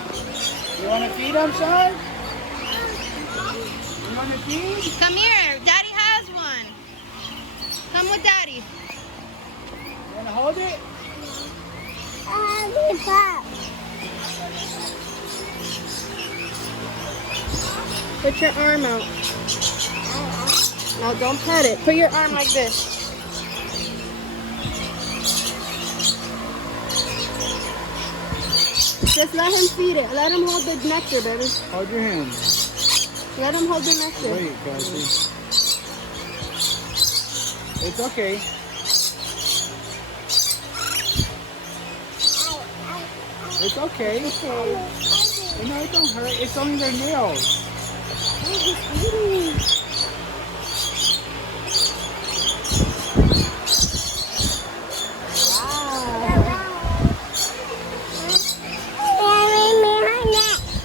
here. You want to feed him, son? You want to feed? Come here. Daddy has one. Come with Daddy. You want to hold it? Put your arm out. No, don't pet it. Put your arm like this. Just let him feed it. Let him hold the nectar, baby. Hold your hand. Let him hold the nectar. Wait, Cassie. It's okay. It's okay. Okay. No, it don't hurt. It's only their nails. Oh, he's eating.